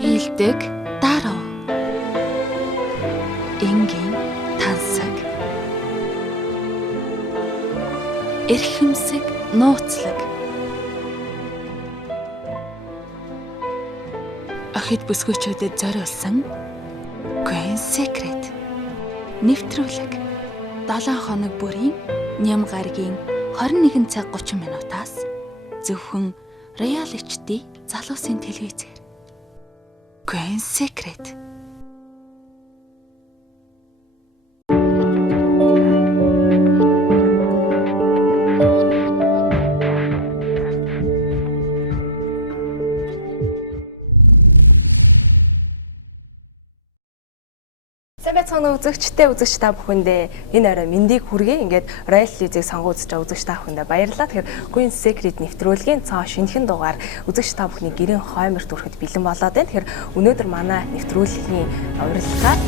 Ийдэг даруй. Энгийн тансаг. Эрхэмсэг нууцлаг. Охид бүсгүйчүүдэд зориулсан Queen's Secret. Нэвтрүүлэг 7 хоног бүрийн ням гарагийн 21 цаг 30 минутаас зөвхөн Royal HD залуусын телевизээр. Queen's Secret. Цаана үзэгч та бүхэндээ энэ орой мэндийг хүргэе. Ингээд Royal TV-ийг сонгоо үзэж байгаа үзэгч та бүхэндээ баярлалаа. Тэгэхээр Queen's Secret нэвтрүүлгийн цоо шинэхэн дугаар үзэгч та бүхний гэрийн хойморт хүрэхэд бэлэн болоод байна. Тэгэхээр өнөөдөр манай нэвтрүүлгийн урилгаар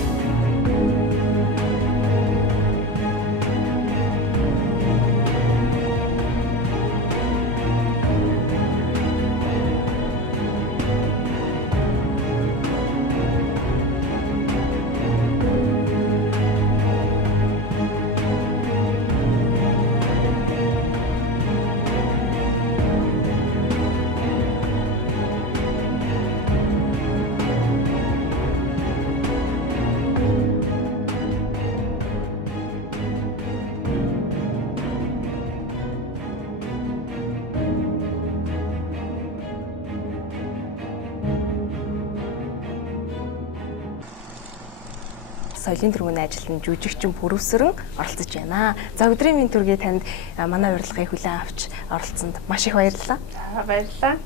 соёлын тэргүүний ажилтны жүжигчин бүрөвсрэн оролцож байна. За өдрийн мэнд төргий танд манай урилгыг хүлээн авч оролцсонд маш их баярлалаа. Баярлалаа.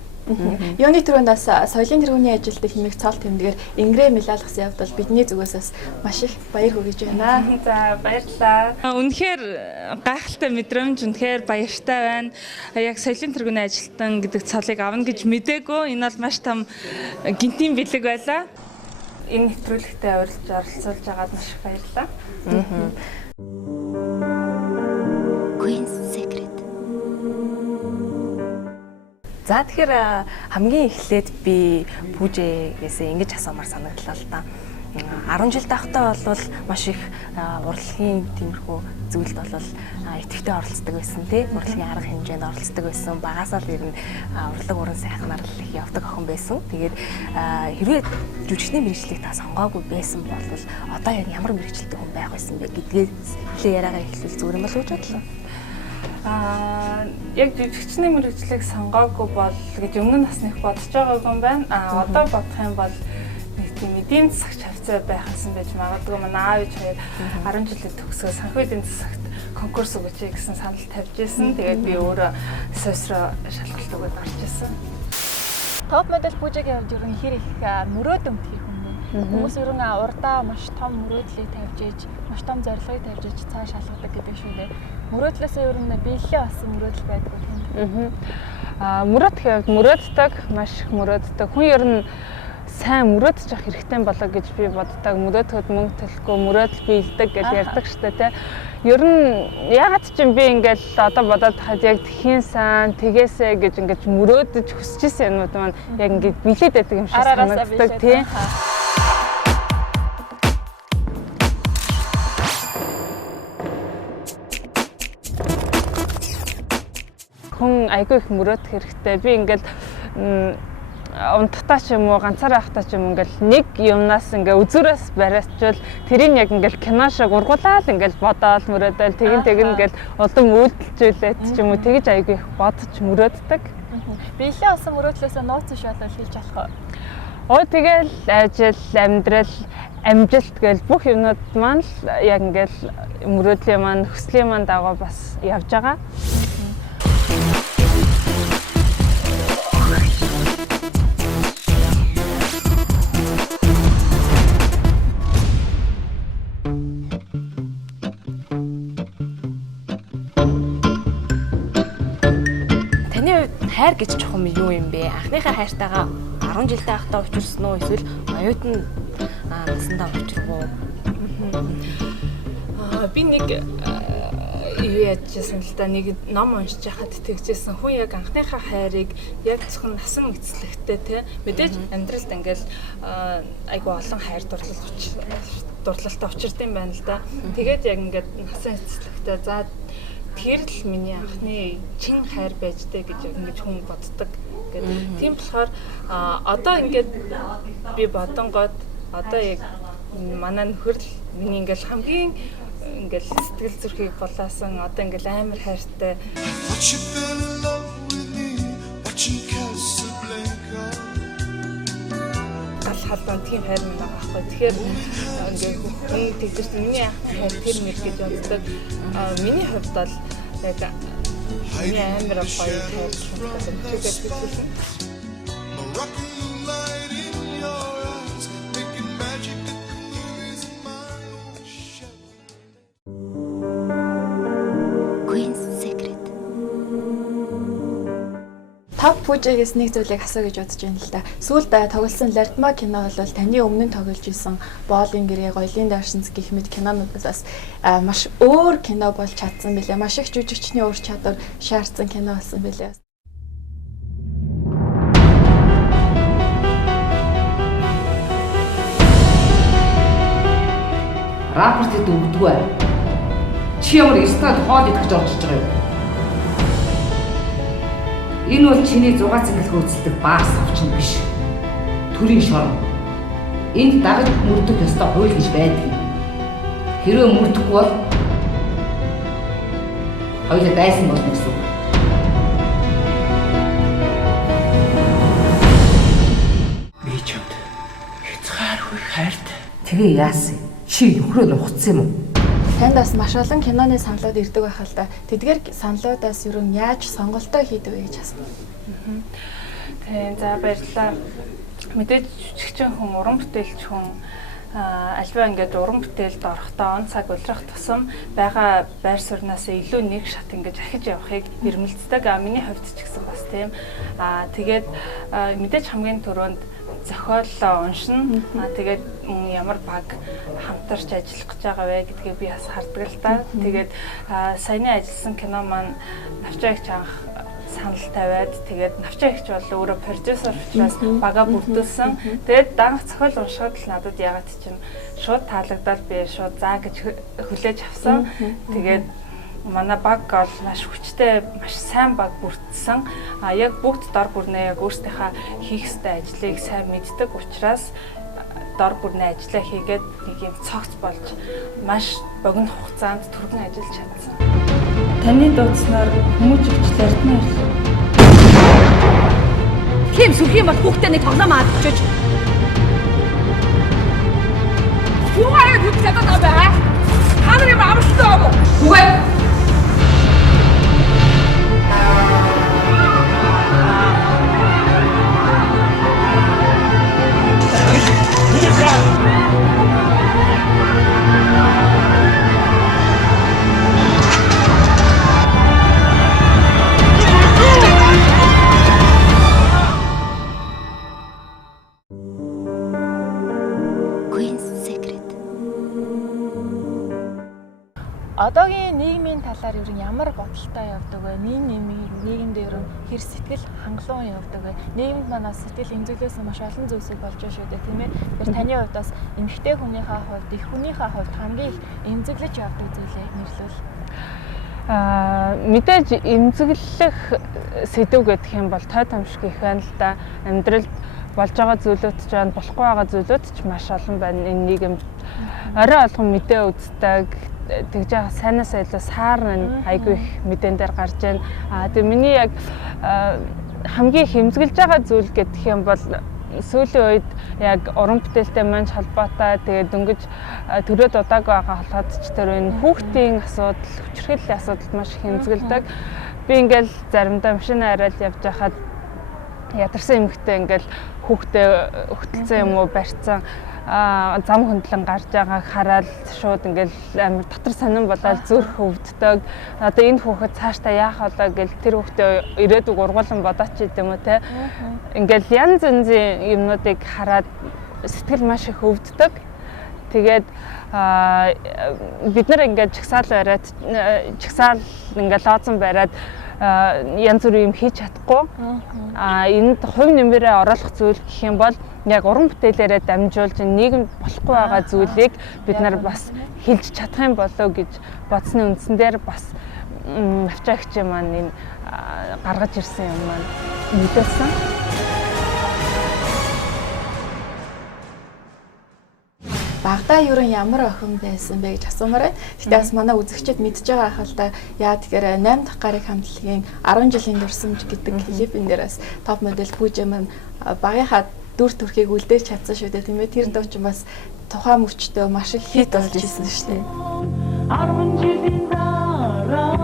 Юуны түрүүнд бас соёлын тэргүүний ажилтны хэмээх цол тэмдгээр ингрээ мэлалгасан явдал бидний зүгээс бас маш их баяр хүргэж байна. За баярлалаа. Үнэхээр гайхалтай мэдрэмж, үнэхээр баяртай байна. Яг соёлын тэргүүний ажилтан гэдэг цолыг авна гэж мэдээгүй. Энэ бол маш том гинтийн бэлэг байлаа. Энэ нэвтрүүлэгтээ оролцуулж байгаад маш их баярлалаа. Queen's Secret. За тэгэхээр хамгийн эхлээд би Пүүжээс ингэж асуумаар санагдлаа л да. 10 жил тахтаа бол маш их урлагийн тиймэрхүү зүйлд бол идэвхтэй оролцдог байсан тий. Урлагийн арга хэмжээнд оролцдог байсан. Багасаа л ер нь урлаг уран сайхнаар л их явдаг охин байсан. Тэгээд хэрвээ жүжигчний мэргэжлийг та сонгоогүй байсан бол одоо яг ямар мэргэжилтэй хүн байх байсан бэ гэдгээс яриагаа эхлүүл зүгээр юм болов уу гэж бодлоо. Яг жүжигчний мэргэжлийг сонгоогүй бол гэж өмнө нь бас нэг бодож байгаагүй юм байна. Одоо бодох юм бол нэг тийм эдийн засагч хавцаа байх гэсэн байж магадгүй. Манай аав ээж хоёр 10 жилийн төгсгөө санхүү эдийн засагт конкурс өгөөч гэсэн санал тавьж ирсэн. Тэгээд би өөрөө сосроо шалгалт өгөөд орж ирсэн. Топ модель Пүүжигийн хувьд ер нь хэр их мөрөөдөмт хийх юм бэ? Хүмүүс ер нь урдаа маш том мөрөөдлийг тавьж иж, маш том зорилгыг тавьж иж цааш шалгадаг гэдэг шүү дээ. Мөрөөдлөөсөө ер нь биелэлээ болсон мөрөөдөл байдаг юм. Мөрөөдөх явд мөрөөддөг, маш их мөрөөддөг. Хүн ер нь сайн мөрөөдчих хэрэгтэй болоо гэж би боддог. Мөрөөдөхөд мөнгө төлөхгүй мөрөөдөл биелдэг гэж ярьдаг штэ тий. Ер нь ягаад ч юм би ингээл одоо бодоод хаад яг тхийн сан тэгээсэ гэж ингээд мөрөөдөж хүсэж исэн юмуд маань яг ингээд биелээд байдаг юм шиг санагддаг тий. Хүн айгүй их мөрөөдөх хэрэгтэй. Би ингээл унтахтаа ч юм уу ганцаараа ахтаа ч юм ингээл нэг юмнаас ингээ үзүүрээс бариачвал тэрийг яг ингээл кино шиг ургуулаад ингээл бодоол мөрөөдөл тэгин ингээл улам үйлдэлжүүлээд ч юм уу тэгж айгүй их бодож мөрөөддөг. Биелээ болсон мөрөөдлөөсөө нууц биш болол хийж болох уу? Тэгэл ажил, амьдрал, амжилт гэл бүх юмнууд маань л яг ингээл мөрөөдлийн маань хүслийн маань дагуу бас явж байгаа. Хайр гэж чухам юу юм бэ? Анхныхаа хайртайгаа 10 жилдээ ахтаа учирсан уу? Эсвэл оюутан насандаа учрав уу? Би нэг юу яажсэн л да, нэг ном уншиж хахад тэгжсэн хүн яг анхныхаа хайрыг яг зөвхөн насан эцэслэгтэй те мэдээж амьдралд ингээл айгу олон хайр дурлалтай учиртай юм байна л да. Тэгээд яг ингээд насан эцэслэгтэй за тэр л миний анхны чин хайр байжтэй гэж ингэж хүн боддог. Ингээд тийм болохоор одоо ингээд би бодонгод одоо яг манай нөхөр л миний ингээл хамгийн ингээл сэтгэл зүрхийг булаасан одоо ингээл амар хайртай. Халуун тийм хайр мэн байгаа байхгүй. Тэгэхээр ингээ хүн тэгдэж миний хайр тэр мэл гэж боддог. Миний хувьд бол яг миний амар гоё хайр хэлсэн. Топ пужигээс нэг зүйлийг асуу гэж бодож байна л да. Сүүлд тоглосон Лардма кино бол таны өмнө нь тоглож исэн Боолын гэрээ, Гоёлын даашинз гэх мэт кинонуудаас маш өөр кино болж чадсан билээ. Маш их жүжигчний ур чадвар шаардсан кино болсон билээ. Рапортэд өгдөггүй. Чи ямар эстрад хоол идэх гэж орж иж байгаа юм? Энэ бол чиний 6 цэнгэлгүй үзэлдэг баас авчин биш. Төрийн шорон. Энд дагаж мөрдөх ёстой хууль гэж байдаг. Хэрвээ мөрдөхгүй бол хоёулаа дайсан болно гэсэн үг. Би чамд хязгааргүй хайртай. Тэгээ яасан? Чи нөхрөө нухацсан юм уу? Танд бас маш олон киноны саналууд ирдэг байх л да. Тэдгээр саналуудаас юу яаж сонголтоо хийдэг вэ гэж асуув. Тийм за баярлалаа. Мэдээж жүжигчин хүн, уран бүтээлч хүн альва ингээд уран бүтээлд орохдоо он цаг улирах тусам байгаа байр сууриас илүү нэг шат ингэж ахиж явахыг эрмэлздэг. Миний хувьд ч гэсэн бас тийм. Тэгээд мэдээж хамгийн түрүүнд зохиолоо уншина. Тэгээд ямар баг хамтарч ажиллах гэж байгаа вэ гэдгийг би бас хардаг л да. Тэгээд саяны ажилласан кино маань навчаагч анх санал тавиад тэгээд навчаагч бол өөрөө продюсер учраас бага бүрдүүлсэн. Тэгээд данх зохиол уншихад л надад ягаад чинь шууд таалагдал би шууд заа гэж хүлээж авсан. Тэгээд манай баг бол маш хүчтэй, маш сайн баг бүрдсэн. Яг бүгд дор бүрнээ яг өөрсдийнхээ хийх ёстой ажлыг сайн мэддэг учраас дор бүрнээ ажиллаа хийгээд нэг юм цогц болж маш богино хугацаанд түргэн ажиллаж чадсан. Таны дуудснаар хүмүүжигч лардна ирлээ. Ким сүрхийн бол хүүхдээ нэг тоглоом аадчихж. Юугаар хүүхдээ надад бай? Хааны маамштай юм уу? Үгүй. Одоогийн нийгмийн талаар ер нь ямар бодолтой явдаг вэ? Нийгэмд ер нь хэр сэтгэл хангалуун явдаг вэ? Нийгэмд манаас сэтгэл эмзэглүүлсэн маш олон зүйлсүүд болж байгаа шүү дээ, тийм ээ. Тэгэхээр таны хувьд бас эмэгтэй хүнийхээ хувьд, их хүнийхээ хувьд хамгийн их эмзэглэж явдаг зүйлээ нэрлэвэл? Мэдээж эмзэглэх сэдв гэдэг юм бол той томшиг их байна л да. Амьдралд болж байгаа зүйлүүд ч байна, болохгүй байгаа зүйлүүд ч маш олон байна. Энэ нийгэмд орой алган мэдээ үздэг тэгж байгаа сайнаас илүү саарна айгүй их мэдэн дээр гарч байна. Тэгээ миний яг хамгийн хэмзгэлж байгаа зүйл гэдэг юм бол сүүлийн үед яг уран бүтээлтэй маань холбоотой тэгээд дөнгөж төрөөд удаагүй байгаа холбоод ч тэр энэ хүүхдийн асуудал, хүчирхийллийн асуудалд маш их хэмзгэлдэг. Би ингээл заримдаа машина арай л явж байхад ядарсан эмэгтэй ингээл хүүхдээ хөтөлсөн юм уу барьцсан зам хөндлөн гарч байгааг хараад шууд ингээл амар дотор сонирн болоод зүрх өвддөг. Одоо энэ хүүхэд цаашдаа яах вэ гэл тэр хүүхдээ ирээдүг ургуулсан бодооч гэдэм үү те. Ингээл янз янзын юмнуудыг хараад сэтгэл маш их өвддөг. Тэгээд бид нар ингээд чагсаал ингээд лооцсон бариад янз бүрийн юм хийж чадахгүй. Энд хувь нэмрээ оруулах зүйл гэх юм бол яг уран бүтээлээрээ дамжуулж нийгэмд болохгүй байгаа зүйлийг бид нар бас хэлж чадах юм болоо гэж бодсны үндсэн дээр бас навчаагч маань энэ гаргаж ирсэн юм маань мэдээсэн. Багада ер нь ямар охин байсан бэ гэж асуумаар байна. Гэтэ бас манай үзэгчид мэдж байгаа ахал та яа тэгэхээр 8 дахь гариг хамтлагийн 10 жилийн дурсамж гэдэг клипэн дээрээс топ модель Бүжэ маань багийнхаа дүр төрхийг үлдээж чадсан шүү дээ. Тийм ээ. Тэр дуу чинь бас тухайн мөчтөө маш их хит болж ирсэн шүү дээ. 10 жилийн дараа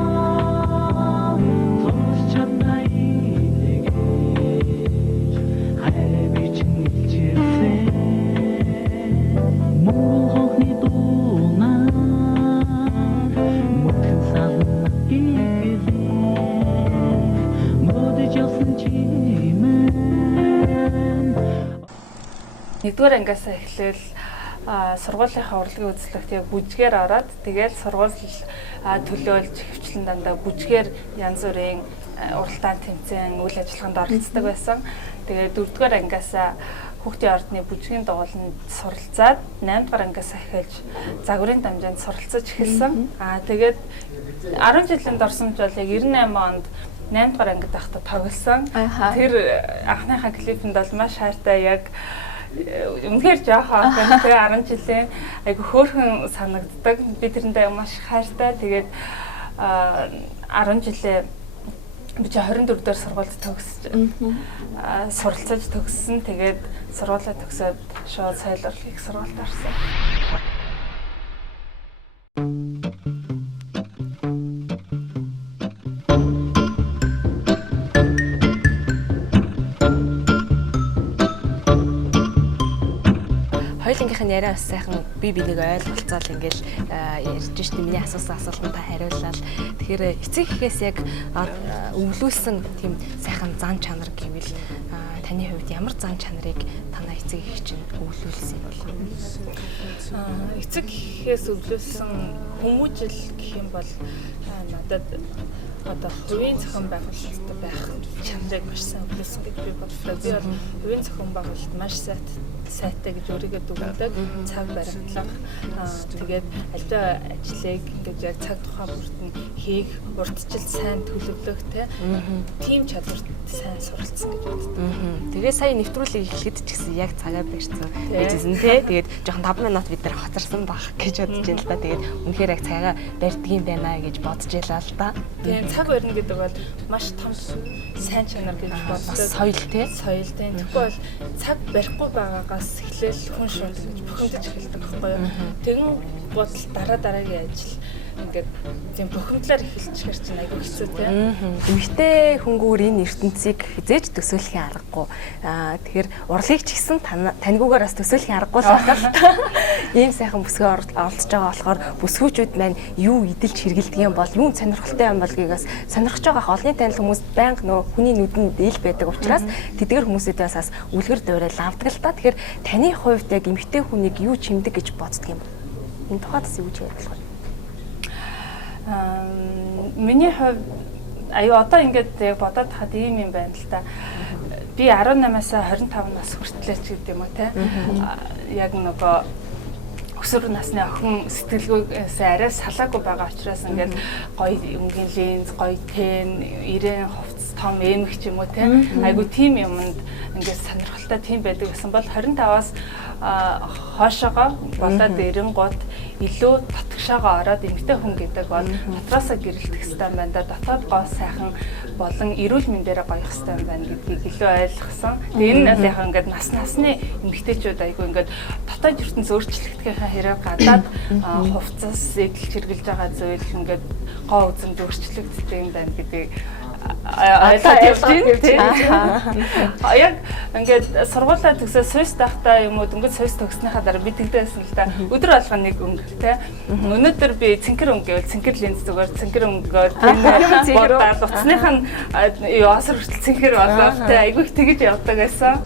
Нэгдүгээр ангиасаа эхлээл сургуулийнхаа урлагийн үзлэгт яг бүжгээр ороод тэгээд сургууль төлөөлж хөвчлэн дандаа бүжгээр янз бүрийн уралдаан тэмцээн үйл ажиллагаанд оролцдог байсан. Тэгээд 4-р ангиасаа хүүхдийн ордны бүжгийн дугууланд суралцаад 8-р ангиасаа эхэлж загварын дамжаанд суралцаж эхэлсэн. Тэгээд 10 жилийн дорсомж бол яг 98 онд 8-р ангид байхдаа тоглосон. Тэр анхныхаа клипэнд бол маш хайртай яг үнэхээр жоохон тэгээ 10 жилийн айгу хөөрхөн санагддаг. Би тэрэндээ маш хайртай. Тэгээд 10 жилээ би 24 дээр сургуульд төгсөж суралцаж төгссөн. Тэгээд сургуулаа төгсөөд шууд соёл урлагийн сургуульд орсон. Хоёулынгийнх нь яриа бас сайхан би бинийг ойлголцоол ингээл ярьж штеп миний асуусан асуултанд та хариуллаа. Тэгэхээр эцэг эхээс яг өвлүүлсэн тийм сайхан зан чанар гэвэл таны хувьд ямар зан чанарыг танай эцэг эх чинь өвлүүлсэн юм бол? Эцэг эхээс өвлүүлсэн хүмүүжил гэх юм бол надад одоо хувийн зохион байгуулалттай байх чанарыг маш сайн өвлүүлсэн гэж би бодлоо. Би бол хувийн зохион байгуулалт маш сайтай гэж өөрийгөө дүгнэдэг. Цаг баримтлах тэгээд альва ажлыг ингээд яг цаг тухайн бүртэн хийх, урдчил сайн төлөвлөх тийм чадварт сайн суралцсан гэж боддог. Тэгээ сая нэвтрүүлгийг эхлэхэд ч гэсэн яг цагаа барьсан гэжсэн тий. Тэгээд жоохон 5 минут бид нар хоцорсон баг гэж бодож байна л да. Тэгээд үнэхээр яг цагаа барьдгийн байна гэж бодож ялаа л да. Тийм цаг барьна гэдэг бол маш том сайн чанар гэж боддог. Соёл тий. Соёл тий. Тэгэхгүй бол цаг барихгүй байгаагаас эхлээл хүн шууд гэж бухимдаж эхэлдэг байхгүй юу? Тэгэн бодол дараагийн ажил ингээд тийм бухимдлаар эхэлчихэр чинь айгүй хэцүү тийм. Эмэгтэй хөнгүүр энэ ертөнцийг хизээж төсөөлөхийн аргагүй. Тэгэхээр урлагийг ч гэсэн таньгүйгээр бас төсөөлөхийн аргагүй л байна. Ийм сайхан бүсгүй оролцож байгаа болохоор бүсгүүчүүд маань юу идэлж хэргэлдэг юм бол юу сонирхолтой юм болгийг бас сонирхож байгаа олонний танил хүмүүс байнга нөө хүний нүдэнд дээл байдаг учраас тэдгээр хүмүүсээс бас үлгэр дуурай лавдаг л та. Тэгэхээр таны хувьд яг эмэгтэй хүнийг юу чимдэг гэж боддог юм бэ? Энэ тухайд бас юу гэж ярих вэ? Миний хувьд одоо ингээд яг бодоод хахад ийм юм байна л та. Би 18-аас 25 нас хүртлээ ч гэдэг юм уу те. Яг нөгөө өсвөр насны охин сэтгэлгүйээс арай салаагүй байгаа учраас ингээд гоё өнгийн линз, гоё тэн, ирээн хувцас том эмх ч юм уу те. Айгу тийм юмд ингээд сонирхолтой тийм байдаг гэсэн бол 25-аас хоошоогоо болоод 90 гут илүү татгшаага ороод эмэгтэй хүн гэдэг бол дотроосоо гэрэлтэх хэрэгтэй байна да. Дотоод гоо сайхан болон эрүүл мэндээрээ гоёх хэрэгтэй байна гэдгийг илүү ойлгосон. Тэгээ энэ бол яг ингээд насны эмэгтэйчүүд айгүй ингээд дотоод ертөнц өөрчлөгдөхийнхаа хэрэг гадаад хувцас эдэлж хэрглэж байгаа зүйл ингээд гоо үзэмд өөрчлөгддөг юм байна гэдгийг ойлгож явж байна. Яг ингээд сургуулаа төгсөө Сүйс тахтаа юм уу дөнгөж Сүйс төгснөхийн дараа би тэгдээсэн л да. Өдөр болгоо нэг өнгө те. Өнөөдөр би цэнхэр өнгө гэвэл цэнхэр линз зүгээр цэнхэр өнгөөр тийм утасных нь осор хүртэл цэнхэр болоо те. Айгүй их тэгэж явдаг байсан.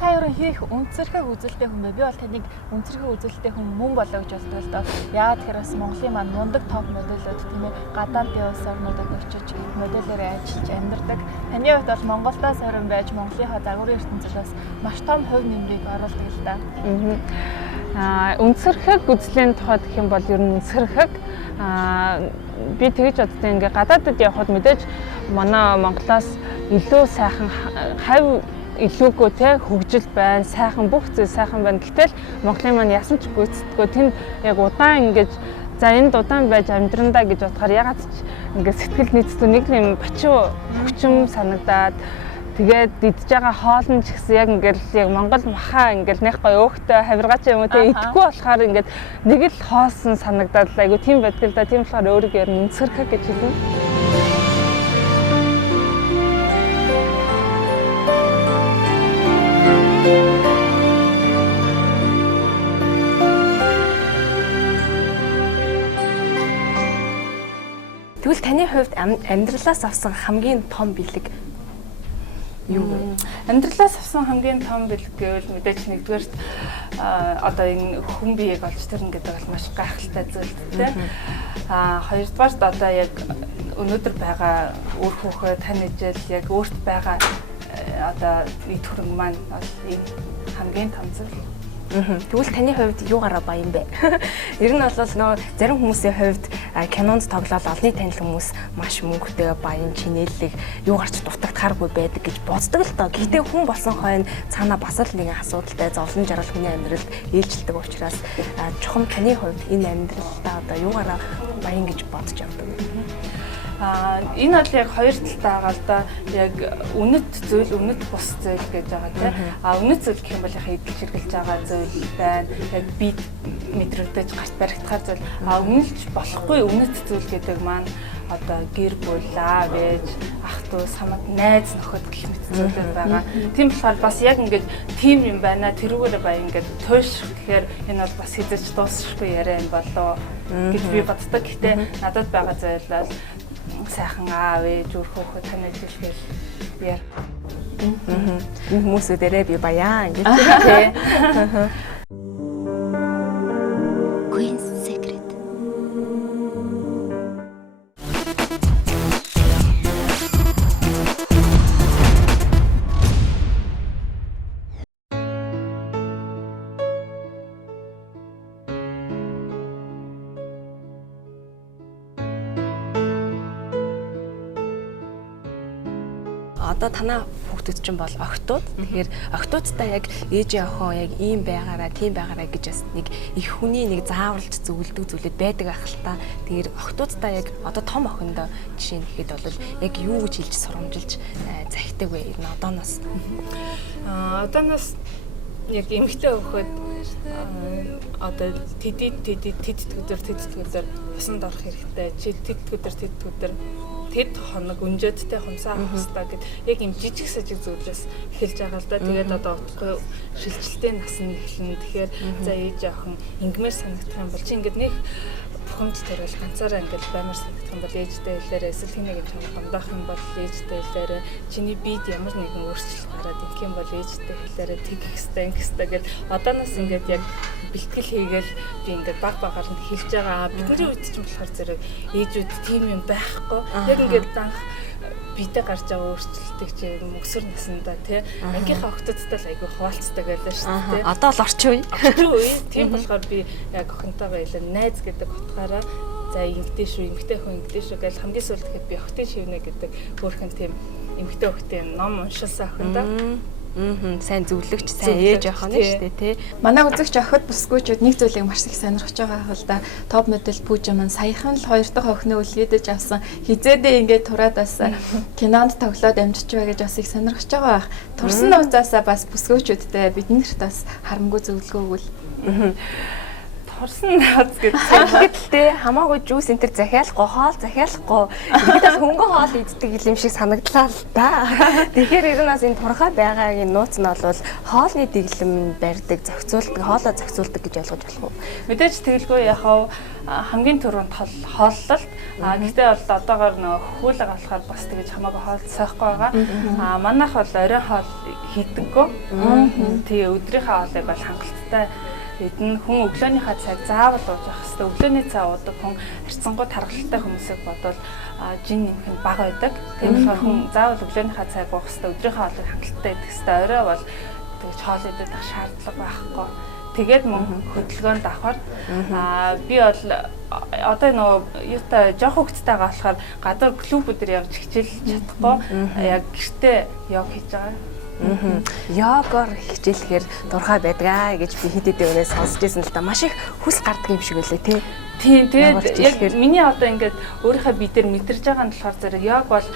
Та өөрөө хийх үнцэрхэг үзэлтэй хүн бэ? Би бол таныг үнцэрхэг үзэлтэй хүн мөн болоо гэж боддог л доо. Яагаад тэгэхээр бас Монголын маань мундаг топ модельүүд тийм ээ гадаадын улс орнуудад очиж модельээр ажиллаж амьдардаг. Таны хувьд бол Монголдоо сорин байж Монголынхаа загварын ертөнцид бас маш том хувь нэмрийг оруулдаг л да. Үнцэрхэг үзлийн тухайд гэх юм бол ер нь үнцэрхэг би тэгэж боддог ингээ гадаадд явхад мэдээж манай Монголоос илүү сайхан хавь илүүгөө те хөгжил байна, сайхан бүх зүйл сайхан байна. Гэтэл Монголын маань ясан ч гүйцэтгэв. Тэнд яг удаан ингэж за энд удаан байж амьдрандаа гэж бодохоор ягаад ч ингээ сэтгэл нийцдэг нэг юм бачуу хөгчм санагдаад тэгээд идж байгаа хоол нь ч гэсэн яг ингээл яг Монгол махаа ингээл нэх гоё өөхтэй хавиргаач юм уу те идэхгүй болохоор ингээд нэг л хоосон санагдаад айгу тийм байдаг л да. Тийм болохоор өөрийгөө ер нь үнцэрхэг гэж хэлнэ. Тэгвэл таны хувьд амьдралаас авсан хамгийн том бэлэг юу вэ? Амьдралаас авсан хамгийн том бэлэг гэвэл мэдээж нэгдүгээрт одоо энэ хүн биеийг олж төрнө гэдэг бол маш гайхалтай зүйл тийм. Хоёрдугаарт одоо яг өнөөдөр байгаа үр хөөхөө таньжил яг өөрт байгаа одоо нийт хөрөнгө маань бол энэ хамгийн том зүйл. Тэгвэл таны хувьд юугаараа баян бэ? Ер нь бол нөө зарим хүмүүсийн хувьд кинонд тоглоод олонний танил хүмүүс маш мөнгөтэй баян чинээлэг юугаарч дутагдахааргүй байдаг гэж боддог л доо. Гэхдээ хүн болсон хойно цаанаа бас л нэгэн асуудалтай зовлон жаргал хүний амьдралд ээлжилдэг учраас чухам таны хувьд энэ амьдралдаа одоо юугаараа баян гэж бодож явдаг вэ? Энэ бол яг хоёр талтай байгаа л да. Яг үнэт зүйл, үнэт бус зүйл гэж байгаа тийм. Үнэт зүйл гэх юм бол яг идэл хэрглэж байгаа зүйл байна. Яг бид мэдрэгдэж гарт баригдахаар зүйл. Үнэлж болохгүй үнэт зүйл гэдэг маань одоо гэр бүл, аав, ээж, ах トゥ у, самат, найз нөхөд гэх мэт зүйлүүд байгаа. Тийм болохоор бас яг ингээд тим юм байна. Тэрүүгээр баян ингээд туйлших гэхээр энэ бол бас хэзээч дуусахгүй яриа юм болоо гэж би боддог. Гэхдээ надад байгаа зүйл бол сайхан аав ээж үр хөөхөд таньж хэлгээл яар. Хүмүүсүүдэрээ би баян гэж тий. Queen's Secret. Одоо танаа хүүхдүүд чинь бол охтууд. Тэгэхээр охтуудтай яг ээжийн охоо яг ийм байгаараа, тийм байгаараа гэж бас нэг их хүний нэг зааварлж зөвлөдөг зүйлүүд байдаг ах л та. Тэгэхээр охтуудтай яг одоо том охиндоо жишээ нь гэхэд бол яг юу гэж хэлж сурамжилж захидаг вэ? Энэ одооноос. Одооноос яг эмэгтэй хөхөд одоо тэдтгэдэр хусанд орох хэрэгтэй. Чи тэдтгэдэр тэд хоног өнжөөдтэй хумсаа авах хэрэгтэй гэд яг юм жижиг сажиг зүйлээс эхэлж байгаа л да. Тэгээд одоо утгагүй шилжилтийн нас нь эхэлнэ. Тэгэхээр за ээж охин ингмээр санагдах юм бол чи ингээд нэг бухимдал төрөл ганцаараа ингээд баймар санагдах юм бол ээжтэй хэлээрээ эсвэл хийнэ гэж гомдох юм бол ээжтэй хэлээрээ чиний бид ямар нэгэн өөрчлөлт гараад ирэх юм бол ээжтэй хэлээрээ тэгэх хэвээр ингэхтэй гэл одооноос ингээд яг бэлтгэл хийгээл би ингээд баг багаар нь хэлж байгаа. Бидний үед ч юм болохоор зэрэг ээжүүд тийм юм байхгүй. Яг ингээд данх бидээ гарч байгаа өөрчлөлтийг чи мөсөр насндаа тий ангийнхаа охтодтой л айгүй хуваалцдаг байлаа шүү дээ. Одоо л орчин үе. Орчин үе. Тийм болохоор би яг охинтойгоо илүү найз гэдэг утгаараа за эмгтэй хүн эмгтэй шүү гэж хамгийн сүүлд гэхэд би охтын шивнэ гэдэг хөөрхөн тийм эмгтэй охтын ном уншилсан охиндоо. Сайн зөвлөгч, сайн ээж охин шүү дээ тий. Манай үзэгч охид бүсгүйчүүд нэг зүйлийг маш их сонирхож байгаа хэл да. Топ модель Пүүжа маань саяхан л хоёр дахь охины үлгийдэж авсан. Хизээдээ ингээд тураад бас кинонд тоглоод амжиж байгаа гэж бас их сонирхож байгаа бах. Турсан нууцаасаа бас бүсгүйчүүдтэй биднэрт бас харамгүй зөвлөгөө өгвөл. Турсан нууц гэдэгтэй хамаагүй жүүс энтер захиалахгүй, хоол захиалахгүй. Ингээд хөнгөн хоол иддэг юм шиг санагдлаа л да. Тэгэхээр ер нь бас энэ турхай байгаагийн нууц нь бол хоолны дэглэм барьдаг, зохицуулдаг, хоолоо зохицуулдаг гэж ойлгож болох уу? Мэдээж тэгэлгүй яхав хамгийн түрүүнд хооллолт Гэхдээ бол одоогоор нөө хүүлэг болохоор бас тэгэж хамаагүй хоол сойхгүй байгаа. Манайх бол оройн хоол хийдэггүй. Тий өдрийнхээ хоолыг бол хангалттай эдэн хүн өглөөнийхөө цаг заавал ууж явах хэрэгтэй. Өглөөний цай уудаг хүн харьцангуй тархалтай хүмүүсийг бодвол жин нэмэх нь бага байдаг. Тийм болохоор хүн заавал өглөөнийхөө цайг уух хэрэгтэй. Өдрийнхөө хоолыг хангалттай идэх хэрэгтэй. Орой бол тэгж хоол идэх шаардлага байхгүй. Тэгээд мөн хөдөлгөөнд авахар би бол одоо нөгөө юутай жоох хөвгттэйгаа болохоор гадар клубүүдээр явж хичээлж чадахгүй яг гэртээ йог хийж байгаа. Йогоор хичээлэхээр дуртай байдгаа гэж би хэд хэдэн өнөөс сонсч байсан л да. Маш их хүс гардаг юм шиг байлээ тий. Тийм тэгээд яг миний одоо ингээд өөрийнхөө биедээр мэдэрж байгаа нь болохоор зэрэг йог бол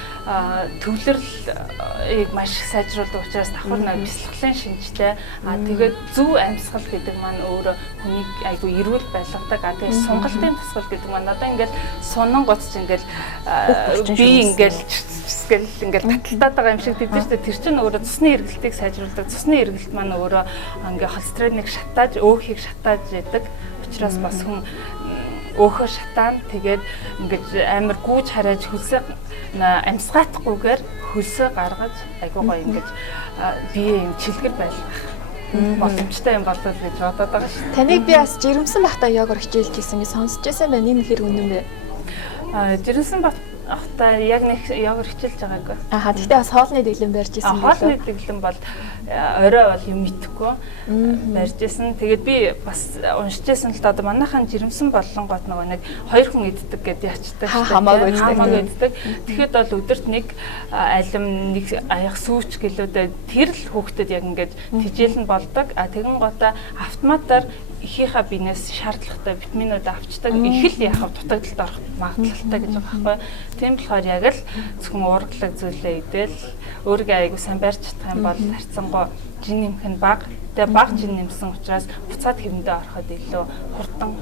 төвлөрлийг маш их сайжруулдаг учраас давхар нэг бясалгалын шинжтэй тэгээд зөв амьсгал гэдэг маань өөрөө хүнийг айгүй эрүүл байлгадаг. Тэгээд сунгалтын тасгал гэдэг маань одоо ингээд сунан гоц ч ингээд би ингээд ингээл таталтаад байгаа юм шиг тэдэрчтэй тэр чинь өөрөө цусны эргэлтийг сайжруулдаг. Цусны эргэлт маань өөрөө ингээ холестеролыг шатааж, өөхийг шатааж яадаг. Учираас бас хүн өөхөө шатаана. Тэгээд ингээд амар гүүж хараад хөлсөө амьсгаатахгүйгээр хөлсөө гаргаж айгуу гоё ингээд бие юм чилгэр байлгах боломжтой юм болов гэж бодоод байгаа шүү. Таныг би бас жирэмсэн бахта йогоор хичээлж ирсэн гэж сонсч байсан байна. Энэ хэр үнэн бэ? Жирэмсэн ахта яг нэг йогоор хичээлж байгаагүй. Гэхдээ бас хоолны дэглэм барьж ирсэн байх. Хоолны дэглэм бол орой бол юм итгэхгүй барьж ирсэн. Тэгээд би бас уншиж байсан л да одоо манайхан жирэмсэн боллонгот нэг хоёр хүн иддэг гэдээ ячдаг. Хамаагүй иддэг. Тэгэхэд бол өдөрт нэг алим нэг аяг сүүч гэлөөдөө тэр л хүүхдэд яг ингээд тижээл нь болдог. Тэгэн гота автоматар ихийнхаа биенээс шаардлагатай витаминууд авчдаг. Их л яхав дутагдалд орох магадлалтай гэж байгаа байхгүй. Тийм болохоор яг л зөвхөн уургалаг зүйлээ идэл өөрийгөө айгуу сайн барьж чадах юм бол харьцангуй жин нэмэх нь бага. Тэгээ бага жин нэмсэн учраас буцаад хэрэндээ ороход илүү хурдан.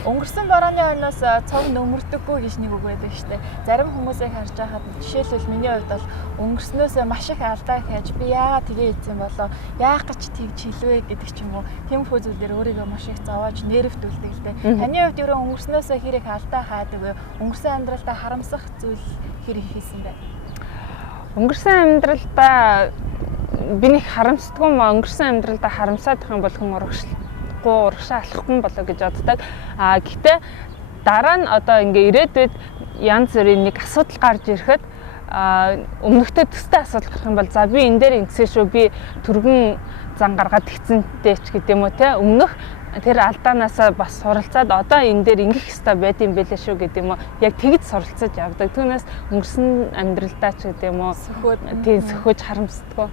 Өнгөрсөн борооны ойноос цог нөмөрдөггүй гэж нэг үг байдаг шүү дээ. Зарим хүмүүсийг харж байхад жишээлбэл миний хувьд бол өнгөрснөөс маш их алдаа хийж би яагаад тгээ ийцэн болоо, яах гэж тэгж хэлвэ гэдэг ч юм уу. Тиймэрхүү зүйлээр өөрийгөө маш их зовоож нервтүүлдэг л дээ. Таны хувьд ерөө өнгөрснөөс хэр их алдаа хаадаг вэ? Өнгөрсөн амьдралдаа харамсах зүйл хэр их хийсэн бэ? Өнгөрсөн амьдралдаа би нэг харамсдаггүй маа. Өнгөрсөн амьдралдаа харамсаад их юм бол хүн урагшаа алахгүй болоо гэж боддог. Гэхдээ дараа нь одоо ингээ ирээдүйд янз бүрийн нэг асуудал гарч ирэхэд өмнөхтэй төстэй асуудал гарах юм бол за би энэ дээр ингэсэн шүү, би түргэн зан гаргаад тэгцэнтэй ч гэдэг юм уу те. Өмнөх тэр алдаанаасаа бас суралцаад одоо энэ дээр ингэх хэрэгтэй байд юм байлээ шүү гэдэг юм уу. Яг тэгж суралцаж явдаг. Түүнээс өнгөрсөн амьдралдаа ч гэдэг юм уу сөхөөж харамсдаггүй.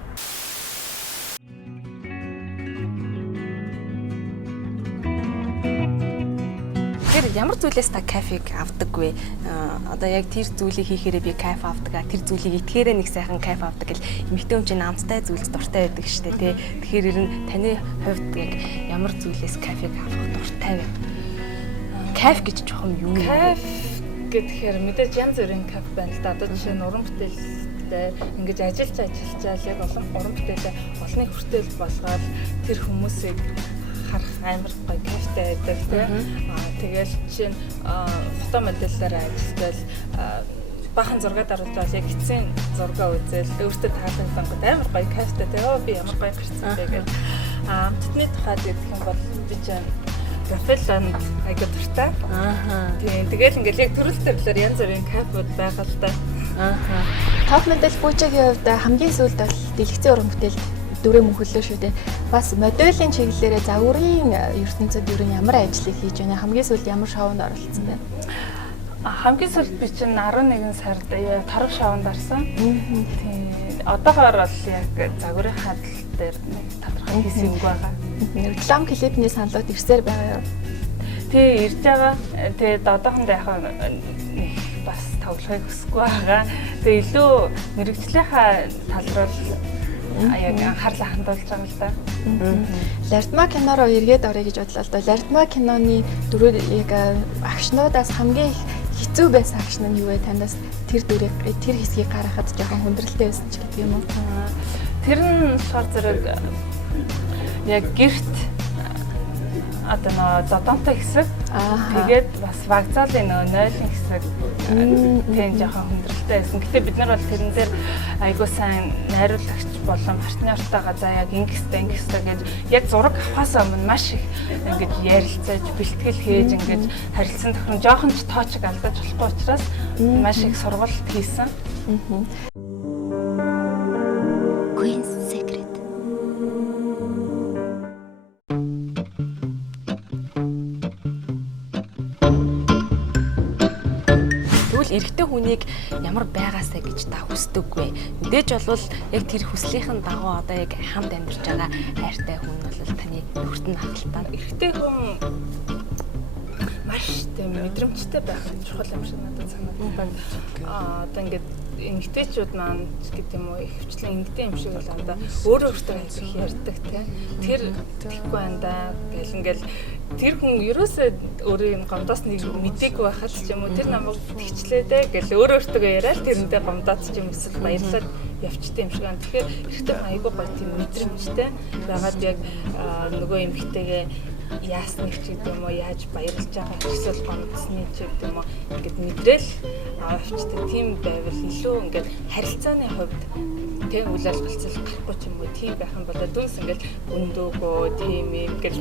Ямар зүйлээс та кайфыг авдаггүй? Одоо яг тэр зүйлийг хийхээрээ би кайф авдаг. Тэр зүйлийг итгэхээрээ нэг сайхан кайф авдаг гэл эмэгтэй хүн чинь амттай зүйлс дуртай байдаг штэ тий. Тэгэхээр ер нь таны хувьд яг ямар зүйлээс кайфыг авах дуртай вэ? Кайф гэж жоохон юу юм бэ? Кайф гэхээр мэдээж янз бүрийн кайф байна л да. Одоо жишээ нь уран бүтээлтэй ингэж ажиллаж яг уран бүтээлээ олны хүртэл болгоод тэр хүмүүсийг харах амар гоё кайфтай байдаг тийм. Тэгэл чинь фото модельлээр ажиллаж бахан зураг даруулж яг эцсийн зургаа үзэл өөртөө таалагдсан амар гоё кайфтай тийм. Би ямар гоё гарцсан бэ гэж амтны тухайд гэх юм бол би чинь граффеланд айгаа дуртай. Тийм. Тэгэл ингээл яг төрөл төрлөөр янз бүрийн кайфуд байгаа л да. Топ модель Бүүжигийн хувьд хамгийн сүүлд бол дэлгэцийн уран бүтээл дүрээ мөнхөллөө шүү дээ. Бас моделийн чиглэлээрээ загварын ертөнцид юу ямар ажлыг хийж байна? Хамгийн сүүлд ямар шоунд оролцсон бэ? Хамгийн сүүлд би чинь 11 сард торог шоунд орсон. Тийм. Одоогоор бол яг загварын хадал дээр нэг тодорхой хийсэн үг байгаа. Реклам клипний саналууд ирсээр байгаа юу? Тий, ирж байгаа. Тэгээд одоохондоо яг бас тоглохыг хүсэхгүй байгаа. Тэгээд илүү мэрэгжлийнхаа тал руу яг анхаарлаа хандуулж байгаа л да. Лартма кино руу эргээд орё гэж бодлоо л да. Лартма киноны дөрөв яг агшнуудаас хамгийн их хэцүү байсан акшн нь юу вэ? Танаас тэр хэсгийг гаргахад жоохон хүндрэлтэй байсан ч гэдэг юм уу? Тэр нь болохоор зэрэг яг гэрт одоо нөө зодонтой хэсэг тэгээд бас вокзалын нөө нойлын хэсэг тийм жоохон хүндрэлтэй байсан. Гэтэ бид нар бол тэрэн дээр айгуу сайн найруулагч болон партнёртойгоо за яг ингэстэй гэж яг зураг авахаас өмнө маш их ингэж ярилцаж бэлтгэл хийж ингэж харилцсан тохирон жоохон ч тоочг алдаж болохгүй учраас маш их сургалт хийсэн. Queen's Secret. Эрэгтэй хүнийг ямар байгаасаа гэж та хүсдэггүй. Мэдээж бол яг тэр хүслийнхэн дагуу одоо яг хамт амьдарч байгаа хайртай хүн бол таны нөхөрт нь хангалттай. Эрэгтэй хүн маш тийм мэдрэмжтэй байх нь чухал юм шиг надад санагддаг. Одоо ингээд эмэгтэйчүүд маань гэдэг юм уу их хвчлэн эмэгтэй юм шиг бол андаа өөрөө өөртөө их ярьдаг тэр тэгэхгүй байна да гэл ингээл тэр хүн ерөөсөө өөрийн гомдоос нэг мдэггүй байхад ч юм уу тэр намайг тэгчлээдэ гэл өөртөө яриад тэрэндээ гомдоод ч юм эсвэл баярлаад явчтай юм шиг байна. Тэгэхээр ихтэй айгүй гоё тийм мэдрэмжтэй байгаад яг нөгөө эмэгтэйгээ яасныг ч гэдэг юм уу яаж баярлж байгаа эсвэл гомдсны ч гэдэг юм уу ингээд мэдрэл авчтай тийм байвал илүү ингээд харилцааны хувьд тэг үйл ажиллагаал гарахгүй ч юм уу тийм байх юм бол дүнс ингээд өндөөгөө тийм юм гэж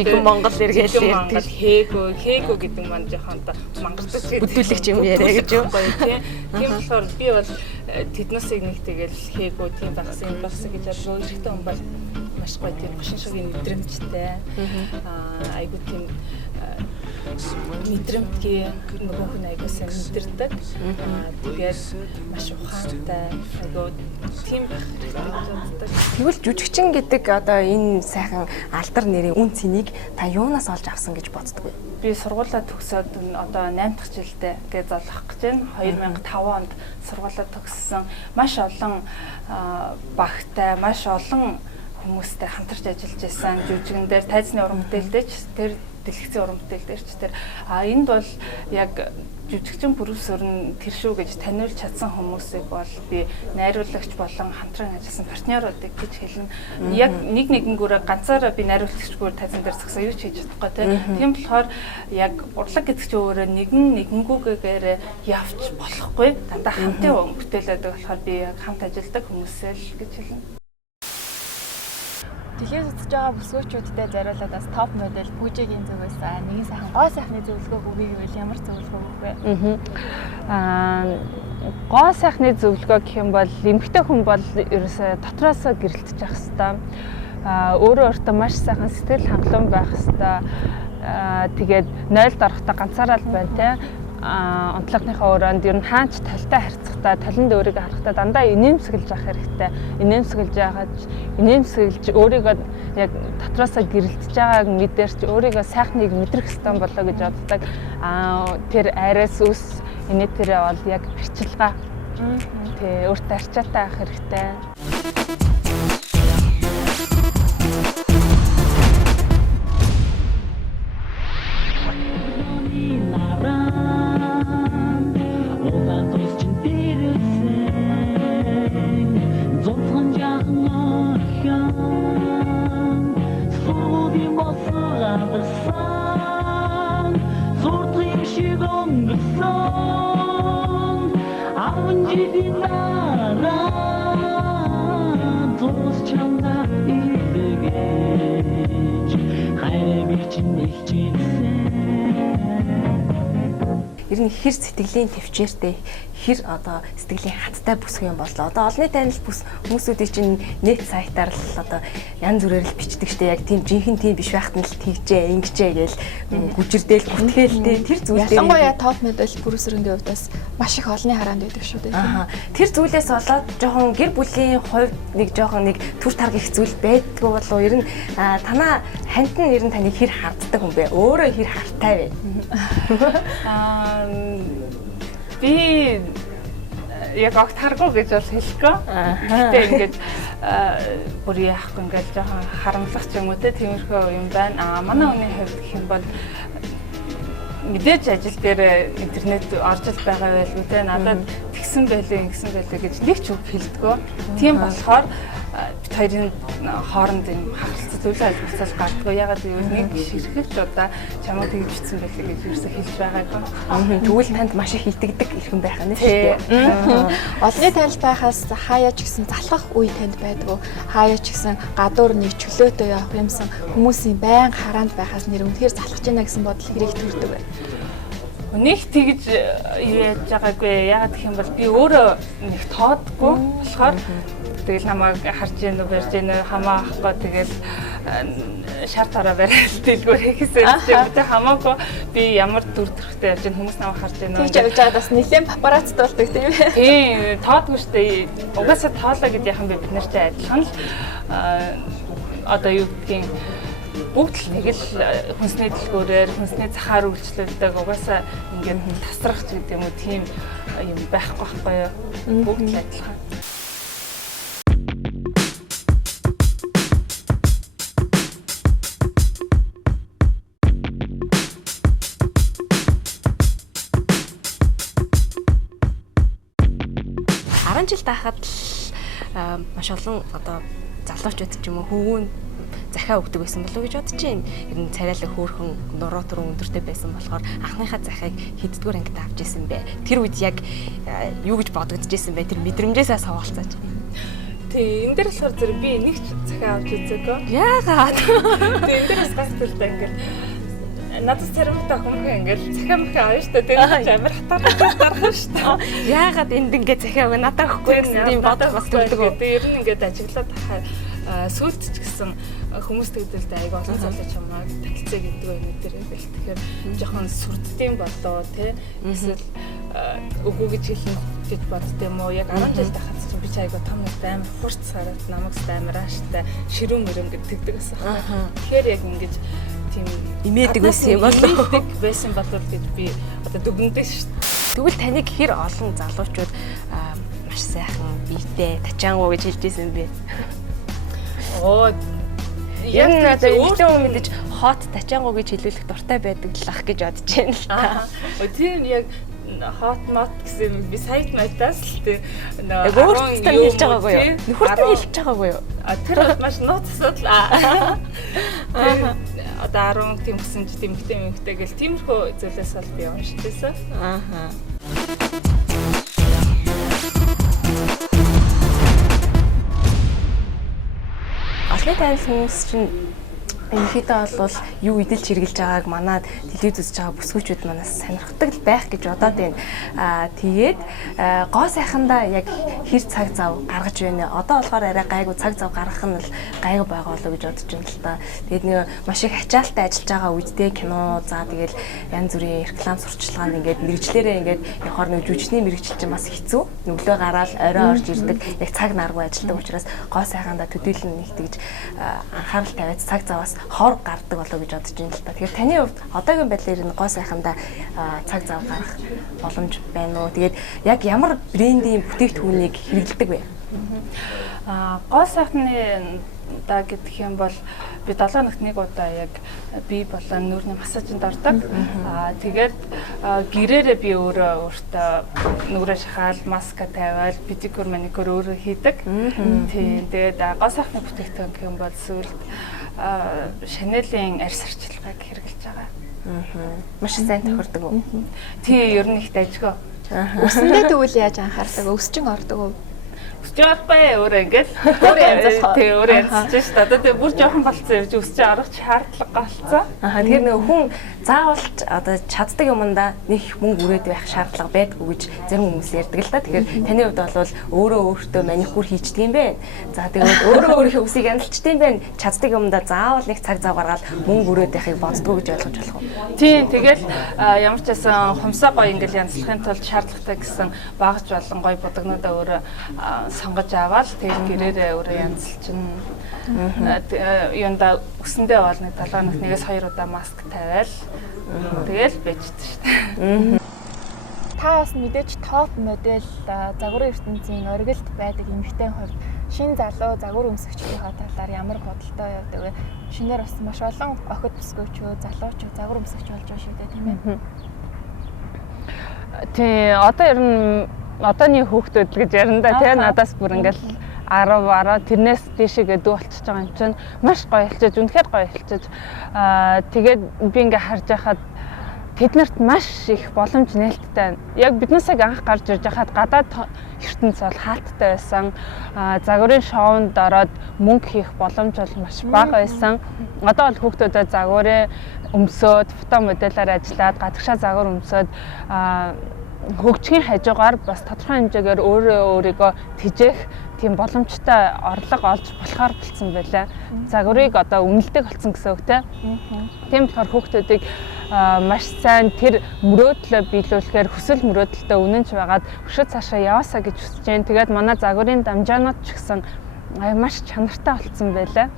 жигэн Монгол эргээл ярьдаг хээгөө гэдэг маань жоохон мангардаг бүдүүлэгч юм яриа гэж юу тийм болохоор би бол тэднээсээ нэг тэгэл хээгөө тийм багсан гэж бодлоо ихтэй хүн бол маш гоё тийм гошин шогийн мэдрэмжтэй айгуу тийм мэдрэмтгий нөгөө хүн айгуу сайн мэдэрдэг тэгээд маш ухаантай айгуу тийм байдаг. Тэгвэл жүжигчин гэдэг одоо энэ сайхан алдар нэрийн үн цэнийг та юунаас олж авсан гэж боддог вэ? Би сургуулаа төгсөөд одоо 8 дахь жилдээ гэж залгах гэж байна. 2005 онд сургуулаа төгссөн. Маш олон багтай, маш олон хүмүүстэй хамтарч ажиллаж байсан. Жүжигэн дээр тайзны уран бүтээлтэй ч тэр дэлгэцийн уран бүтээлтэй ч тэр энд бол яг жүжигчин продюсер нь тэр шүү гэж таниулж чадсан хүмүүсийг бол би найруулагч болон хамтран ажилласан партнеруудыг гэж хэлнэ. Яг нэгнгүүрээ ганцаараа би найруулагчгүй тайзан дээр зогсоо юу ч хийж чадахгүй тийм болохоор яг урлаг гэдэг чинь өөрөө нэгэнгүүгээр явж болохгүй. Дандаа хамтын бүтээлэдэг болохоор би яг хамт ажилладаг хүмүүсээ л гэж хэлнэ. Дэлхийд үзэж байгаа бүсгүйчүүдтэй зориулаад бас топ модель Пүүжигийн зүгээс нэгэн сайхан гоо сайхны зөвлөгөө өгье гэвэл ямар зөвлөгөө өгөх вэ? Гоо сайхны зөвлөгөө гэх юм бол эмэгтэй хүн бол ерөөсөө дотроосоо гэрэлтэж явах хэрэгтэй. Өөрөө өөртөө маш сайхан сэтгэл хангалуун байх хэрэгтэй. Тэгээд нойлд орохдоо ганцаараа л байна те. Онцлогынхаа өрөөнд ер нь хаач талтай харьцахтаа талент өөрийгөө харахтаа дандаа инээмсэглэж авах хэрэгтэй. Инээмсэглэж өөрийгөө яг дотроосоо гэрэлтэж байгааг мэдэрч өөрийгөө сайхныг мэдрэх хэрэгтэй болоо гэж боддог. Тэр айраас үс инээдэрээ бол яг арчилгаа. Тэ өөртөө арчаатай авах хэрэгтэй. Ер нь хэр сэтгэлийн төвчээртэй хэр одоо сэтгэлийн хаттай бүсгүй юм боллоо. Одоо олонний танил бүс хүмүүсүүдийн чинь нэт сайтаар л одоо янз бүрээр л бичдэг штэ. Яг тийм жинхэнэ тийм биш байхад нь л тэгжээ, ингэжээ гээл гүжирдээл гүтгэлтэй тэр зүйлээр ялангуяа топ модель продюсерийн хувьдаас маш их олонний хараанд байдаг шүү дээ. Тэр зүйлээс болоод жоохон гэр бүлийн хувьд нэг жоохон нэг түр таргих зүйл байдгүй болов ер нь танаа хант нь ер нь таныг хэр харддаг хүн бэ? Өөрөө хэр хартай вэ? Би яг огт харгуу гэж бол хэлэхгүй. Гэтэ ингээд бүр яахгүй ингээд жоохон харамсах ч юм уу те тиймэрхүү юм байна. Манай хүний хувьд гэх юм бол мэдээж ажил дээр интернет орж ил байгаа байлгүй те надад тэгсэн байлээ гэж нэг ч үг хэлдэггүй. Тийм болохоор бид хоёрын хооронд юм хавцал үйл ажиллагаал гардггүй. Ягаад гэвэл нэг ширхэгч удаа чамаа тэгж бичсэн байлээ гэж юусаа хэлж байгаагүй. Тэгвэл танд маш их итгэдэг ирхэн байх нь шүү дээ. Олны танил байхаас хаяа ч гэсэн залхах үе танд байдгүй. Хаяа ч гэсэн гадуур нэг чөлөөтэй явах юмсан хүмүүсийн байн хараанд байхаас нэр үнэхээр залхаж байна гэсэн бодол хэрэг төрдөг байна. Нэг тэгж яаж байгаагүй. Ягаад гэх юм бол би өөрөө нэг тоодгүй болохоор тэгэл намайг харж ийн үү барьж ийн үү хамаахгүй тэгэл шар тараа бариад дэлгүүр хийсэн юм те хамаагүй би ямар дүр төрхтэй явж ийн хүмүүс намайг харж ийн үү тэгж явж байгаад бас нэлээд папарацци болдог тийм ээ. Тийм тоодгүй шүү дээ. Угаасаа тоолоо гэж яхан би бид нартай адилхан л одоо юу гэдгийг бүгд л нэг л хүнсний дэлгүүрээр хүнсний цахаар үйлчлүүлдэг угаасаа ингээд тасрах ч гэдэг юм уу тийм юм байхгүй байхгүй юу бүгд л адилхан. Жил тахад маш олон одоо залуучууд ч юм уу хөвгүүн захиа өгдөг байсан болов уу гэж бодож байна. Ер нь царайлаг хөөрхөн нуруу түрэн өндөртэй байсан болохоор анхныхаа захиаг хэддүгээр ангид авч ирсэн бэ? Тэр үед яг юу гэж бодогдож ирсэн бэ? Тэр мэдрэмжээсээ савгаалцаач. Тий, энэ дээр болохоор зэрэг би нэг ч захиа авч үзээгүй. Яагаад? Тий, энэ дээрс гастултай ингээл надад царамтай хүмүүс ингээл захиа мөхөө авна шүү дээ. Тэгээд амар хатаар дарах шүү дээ. Яагаад энд ингээд захиа өгөө надад өгөхгүй гэсэн тийм бодох бас төрдөг. Тэгээд ер нь ингээд ажиглаад тахаа сүлд ч гэсэн хүмүүс тэгдэлтэй айгүй олон залуу чамаа таталцаа гэдэг байна дээр ингээл тэгэхээр жоохон сүрддэм болоо те эсвэл өгөө гэж хэлнэ гэж бодд юм уу яг 10 жил тахад чинь би ч айгүй том нэг амар хурц хараад намайг амар ааштай ширүүн мөрөм гэдэг гэсэн байна. Тэгэхээр яг ингэж тийм имээдэг байсан юм болов байсан болов гэж би одоо дүгнэдэг шүү дээ. Тэгвэл таныг хэр олон залуучууд маш сайхан биетэй тачаангуу гэж хэлж ирсэн бэ? Оо яг надад эмэгтэй хүн мэдээж хот тачаангуу гэж хэлүүлэх дуртай байдаг л ах гэж бодож байна л та. Тийм яг хот мот гэсэн би сайт майтаас л тийм өөртөө хэлж байгаагүй юу? Нөхөртөө хэлж байгаагүй юу? Тэр бол маш нууц асуудал. Одоо 10 тийм гэсэн чи эмэгтэй гэл тиймэрхүү зүйлээс бол би уншижсэн. Олны танил хүмүүс чинь ерөнхийдөө бол юу идэлж хэрглэж байгааг манад телевиз үзэж байгаа бүсгүүчүүд манаас сонирхдаг байх гэж бодоод байна. Тэгээд гоо сайхандаа яг хэр цаг зав гаргаж байна. Одоо болохоор арай гайгүй цаг зав гаргах нь л гайгүй байгаа болоо гэж бодож байна л та. Тэгээд нэг маш их ачаалттай ажиллаж байгаа үедээ кино за тэгээд янз бүрийн реклам сурчлагын ингээд мэрэгчлэрээ ингээд явахаар нэг жүжигчний мэрэгчил чинь бас хэцүү. Нүглөө гараад орой орж ирдэг. Яг цаг наргүй ажилладаг учраас гоо сайхандаа төдийлөн нэг тэгж анхаарал тавиад цаг заваас хор гардаг болоо гэж бодож байна л та. Тэгэхээр таны хувьд одоогийн байдлаар энэ гоо сайхандаа цаг зав гарах боломж байна уу? Тэгээд яг ямар брендийн бүтээгдэхүүнийг хэрэглэдэг вэ? Гоо сайхны да гэдэг юм бол би 7 хоногт нэг удаа яг би болон нүүрний массажинд ордог. Тэгээд гэрээрээ би өөртөө нүрээ шахаал, маска тавиал, педикюр, маникюр өөрөө хийдэг. Тийм. Тэгээд гоо сайхны бүтээгдэхүүн гэх юм бол сүүлд Chanel-ийн арьс арчилгааг хэрэглэж байгаа. Маш сайн тохирдог уу? Тий, ер нь их дайжгүй. Өсөндөө тэгвэл яаж анхаардаг? Өсчин ордог уу? Өсчөөхгүй өөрөө ингээд өөрөө янзлах. Тий, өөрөө янзлж шүү дээ. Одоо тэгээ бүр жоохон болцсон явж өсч арах шаардлага болцсон. Тэгэхээр нэг хүн заавал одоо чаддаг юмдаа нэг мөнгө өрөөд байх шаардлага байдгүй гэж зарим хүмүүс ярьдаг л та. Тэгэхээр таны хувьд бол өөртөө маникюр хийчдэг юм бэ. За тэгээд өөрийнхөө үсийг янзлчдаг юм байна. Чаддаг юмдаа заавал нэг цаг зав гаргаад мөнгө өрөөд байхыг боддгоо гэж ойлгож болох уу? Тийм, тэгэл ямар ч байсан хумсаа гоё ингээд янзлахын тулд шаардлагатай гэсэн багж болон гоё бодогнуудаа өөрөө сонгож аваад тэгэл гэрээрээ өөрөө янзлчихна. Юунда өсөндөө бол нэг 7 хоногт нэгээс 2 удаа маск тавиал тэгэл бэждэг шүү дээ. Та бас мэдээж топ модель загварын ертөнцийн оргилд байдаг эмэгтэй хувьд шинэ залуу загвар өмсөгчдийн талаар ямар бодолтой байдаг вэ? Шинээр бас маш олон охид бүсгүйчүүд, залуучууд загвар өмсөгч болж байгаа шүү дээ, тийм ээ. Тий, одоо ер нь одооний хүүхдүүд гэж ярина да тий надаас бүр ингээл 10 тэрнээс дээшээгээ дүү болчихж байгаа юм чинь маш гоё хэлчихэд үнэхээр гоё хэлчихэд тэгээд би ингээ харж байхад тэднэрт маш их боломж нээлттэй. Яг биднээс анх гарч ирж байхад гадаад ертөнц бол хаалттай байсан. Загварын шоунд ороод мөнгө хийх боломж бол маш бага байсан. Одоо бол хүүхдүүдэд загварын өмсөөд, фото модельаар ажиллаад, гадагшаа загвар өмсөөд хөгжихийн хажуугаар бас тодорхой хэмжээгээр өөрийгөө тэжээх тийм боломжтой орлого олж болохоор болсон байлаа. Загварыг одоо үнэлдэг болсон гэсэн үг тийм болохоор хүүхдүүдийг маш сайн тэр мөрөөдлөө биелүүлэхээр хүсэл мөрөөдөлтөд үнэнч байгаад өшөө цаашаа яваасаа гэж хүсэж байна. Тэгээд манай загварын дамжаанууд ч гэсэн маш чанартай болсон байлаа.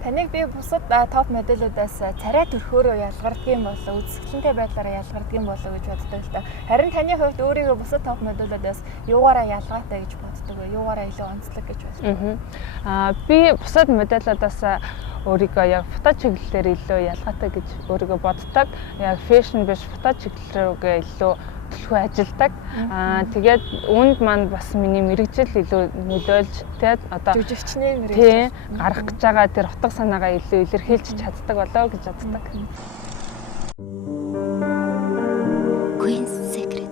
Таныг би бусад топ модельудаас царай төрхөөрөө ялгардгийн болоо, үзэсгэлэнтэй байдлаараа ялгардгийн болоо гэж боддог л да. Харин таны хувьд өөрийгөө бусад топ модельудаас юугаараа ялгаатай гэж боддог вэ? Юугаараа илүү онцлог гэж боддог? Би бусад модельудаас өөрийгөө яг фото чиглэлээр илүү ялгаатай гэж өөрийгөө боддог. Яг фэшн биш фото чиглэлрүүгээ илүү төлхөө ажилдаг. Тэгээд үүнд маань бас миний мэрэгжил илүү нөлөөлж тэгээд одоо жүжигчний мэрэгжил гарах гэж байгаа тэр утга санаагаа илүү илэрхийлж чаддаг болоо гэж боддог. Queen's Secret.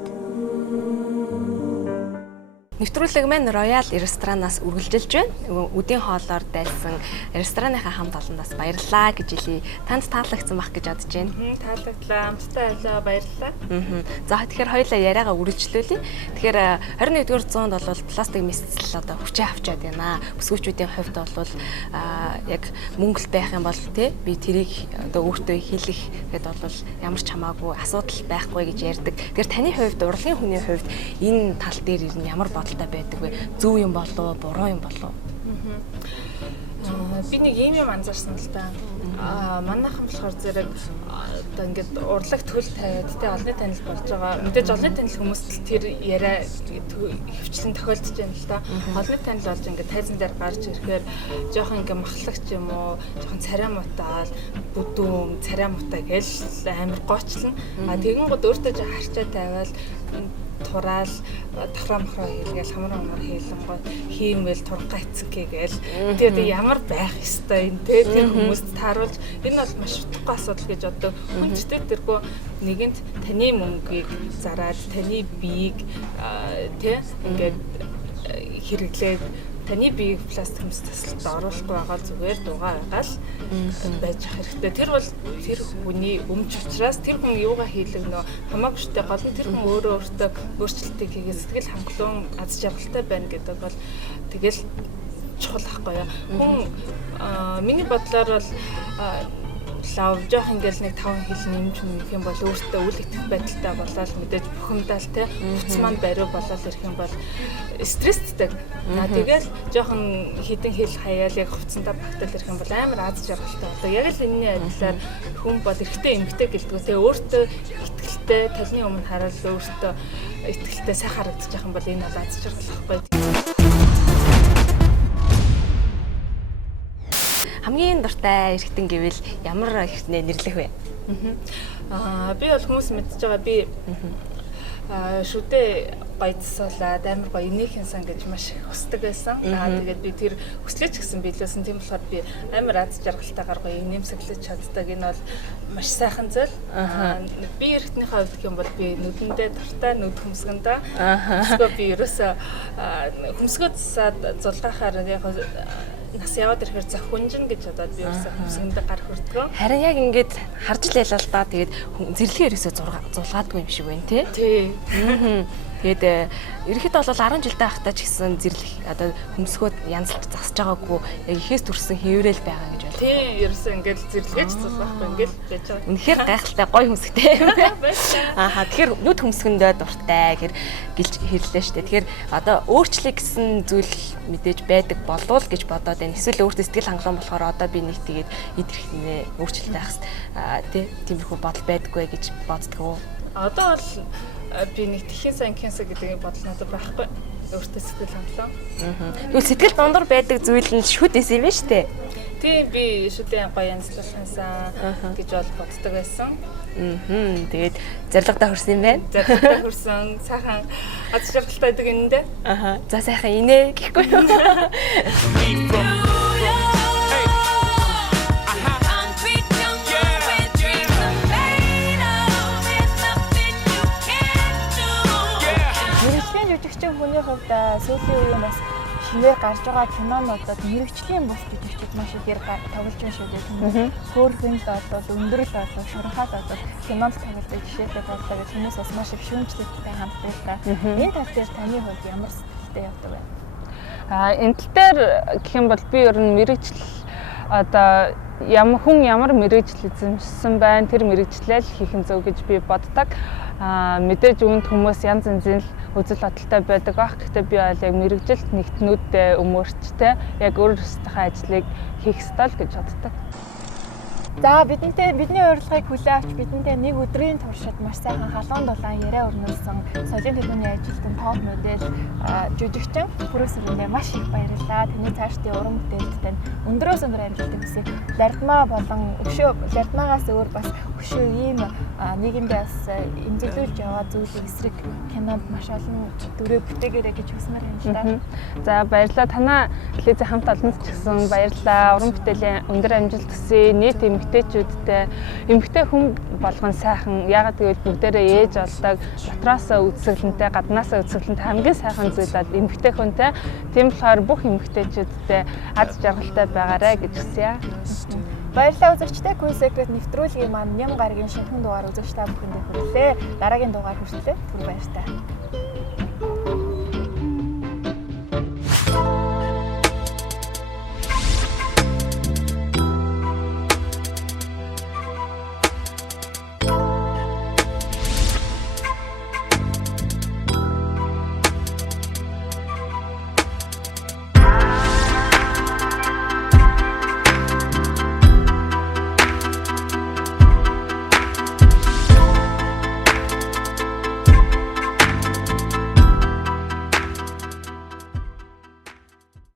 Нэвтрүүлэг маань Royal ресторанаас үргэлжилж байна. Үдийн хоолоор дайсан рестораныхаа хамт олондоос баярлалаа гэж хэлье. Танд таалагдсан бах гэж бодож байна. Таалагдлаа. Амттай байлаа, баярлалаа. За тэгэхээр хоёулаа яриагаа үргэлжлүүлье. Тэгэхээр 21-р зуунд бол пластик мэдсэл одоо хүчээ авчаад байна. Бүсгүйчүүдийн хувьд бол яг мөнгө байх юм бол тий би тэрийг одоо өөртөө хийлэх гэдээ бол ямар ч хамаагүй асуудал байхгүй гэж ярьдаг. Тэгэхээр таны хувьд урлагийн хүний хувьд энэ тал дээр ер нь ямар байдаг вэ? Зөв юм болов уу, буруу юм болов уу? Би нэг юм анзаарсан л да. Манайхан болохоор зэрэг одоо ингээд урлаг төл тавиад тэ олны танил болж байгаа. Мэдээж олны танил хүмүүст тэр яриа хөвчлэн тохиолдож байна л да. Олны танил болж ингээд тайзан дээр гарч ирэхээр жоохон ингээд махлагч юм уу, жоохон царай мутаал, бүдүүн, царай мутаа гэж амар гоочлон. Тэгэн гот өөртөө жоо харчаа тавиал тураал давхраа мохроо хийгээл хамар хийлэн гоо хиймэл турхаа эцгээ гээл тэгээд ямар байх ёстой юм те тэр хүмүүст тааруулж энэ бол маш утгагүй асуудал гэж боддог. Хүнчтэй тэргүй нэгэнт таны мөнгийг зараад таны биеийг те ингээд хэрэглээд таны биеийг пластик хүнс тасалд оруулахгүй байгаа зүгээр дугаа байгаал байж хэрэгтэй. Тэр бол тэр хүний өмч учраас тэр хүн юугаа хийлэг нөө хамаагүй шттэ гол нь тэр хүн өөрөө өөртөө өөрчлөлтийг хийгээ сэтгэл хангалуун аз жаргалтай байна гэдэг бол тэгэл чухал байхгүй юу. Хүн миний бодлоор бол лав жоох ингээл нэг 5 хил нэмж нэмэх юм бол өөртөө үл итгэх байдалтай болоод мэдээж бухимдал те хуц маань бариу болоод ирэх юм бол стресстэй. Тэгэл жоохон хідэн хил хаяал яг хувцсандаа багтал ирэх юм бол амар аз жаргалтай. Одоо яг л энэний адилаар хүн бол эрэгтэй эмэгтэй гэлдэг. Тэгээ өөртөө итгэлтэй талны өмнө хараад өөртөө итгэлтэй сайн харагдчих юм бол энэ бол аз жаргал байхгүй. Хамгийн дуртай эргэтэн гэвэл ямар эргэтнээ нэрлэх вэ? Би бол хүмүүс мэдж байгаа би шүдэ гойцсуулаад амар гоё инээхэн сан гэж маш их хүсдэг байсан. Тэгээд би тэр хүслэж гисэн биелүүлсэн. Тийм болохоор би амар аз жаргалтайгаар гоё инээмсэглэж чаддаг. Энэ бол маш сайхан зүйл. Би эргэтнийхээ хувьд гэх юм бол би нүдэндээ дуртай, нүд хөмсгөндөө. Өсгөө би ерөөсөө хөмсгөө засаад зулгаахаар яг нас яваад ирэхээр зохинжин гэж бодоод би ерөөсөө хөмсгөндөө гар хүрдгөө. Харин яг ингэж харж лээ л да. Тэгээд зэрлэгээ ерөөсөө зулгаадгүй юм шиг байна тий. Тэгээд ерхэд бол 10 жилдээ байхдаа ч гэсэн зэрлэх одоо хөмсгөөд янзлж засаж байгаагүй яг ихээс төрсэн хэврээл байгаа гэж байна. Тийм, ерөөсөө ингээд зэрлэгэж зулгаахгүй ингээд байж байгаа. Үнэхээр гайхалтай гоё хөмсгтэй. Тэгэхээр нүд хөмсгөндөө дуртай гэлж хэллээ шүү дээ. Тэгэхээр одоо өөрчлөе гэсэн зүйл мэдээж байдаг болов гэж бодоод байна. Эсвэл өөртөө сэтгэл хангалуун болохоор одоо би нэг тэгээд идэрхнээ өөрчлөлт байхс тиймэрхүү бодол байдаггүй гэж боддог уу? Одоо бол би нэг тхийн сайн кэнсер гэдэг бодол надад байхгүй. Өөртөө сэтгэл хангалаа. Тэгвэл сэтгэл дундуур байдаг зүйл нь шүд эсэм байна шүү дээ. Тийм би шүдэн гоё янзлуулсанsaa гэж бол боддог байсан. Тэгээд зорилгодоо хүрсэн юм байна. Зорилгодоо хүрсэн. Сайхан аз жаргалтай байдаг юм дээ. За сайхан инээ гэхгүй юу? Жүжигчин хүний хувьд сүүлийн үеийн бас шинээр гарч байгаа кинонуудад мэрэгчлийн бус жүжигчид маш их тоглож байна шүү дээ. Хөөрхөнд бол өндөрлөл бол шуурхаад бол кинонд тоглодог жишээлбэл бодлоо гэж хүмүүс бас маш их шүүмжлэлтэй ханддаг та. Энэ тал дээр таны хувьд ямар сэтгэлтэй явдаг вэ? Энэ тал дээр гэх юм бол би ер нь мэрэгжил одоо ямар мэрэгжил эзэмшсэн байна тэр мэрэгжлэл хийх нь зөв гэж би боддог. Мэдээж үүнд хүмүүс янз янзын үзэл бодолтой байдаг бах. Гэхдээ би бол яг мэрэгжилт нэгтнүүдтэй өмөрчтэй яг өөрсдийнхөө ажлыг хийх ёстой л гэж боддог. За бидний урилгыг хүлээн авч бидэнтэй нэг өдрийн туршид маш сайхан халуун дулаан яриа өрнүүлсэн соёлын төлөвний ажилтан топ модель жүжигчин Пүрэсүрэнэ маш их баярлалаа. Таны цаашдын уран бүтээлд тань өндрөөс өндөр амжилтыг хүсье. Лардмаа болон лардмаагаас өөр бас өшөө ийм нийгэмдээ бас эмзэглүүлж яваа зүйлийг эсрэг кинонд маш олон дүрээ бүтээгээрэй гэж хүсмээр байна л да. За баярлалаа. Танаа телевизийн хамт олонд ч гэсэн баярлалаа. Уран бүтээлийн өндөр амжилт хүсье. Нийт эмэгтэйчүүдтэй эмэгтэй хүн болгон сайхан ягаад гэвэл бүгдээрээ ээж болдог дотроосоо үзэсгэлэнтэй гаднаасаа үзэсгэлэнтэй хамгийн сайхан зүйл бол эмэгтэй хүнтэй. Тийм болохоор бүх эмэгтэйчүүдтэй аз жаргалтай байгаарай гэж хүсье. Баярлалаа үзэгчдээ Queen Secret нэвтрүүлгийн маань ням гарагийн шинэхэн дугаар үзэгч та бүхэндээ хүргэлээ. Дараагийн дугаар хүртэл түр баяртай.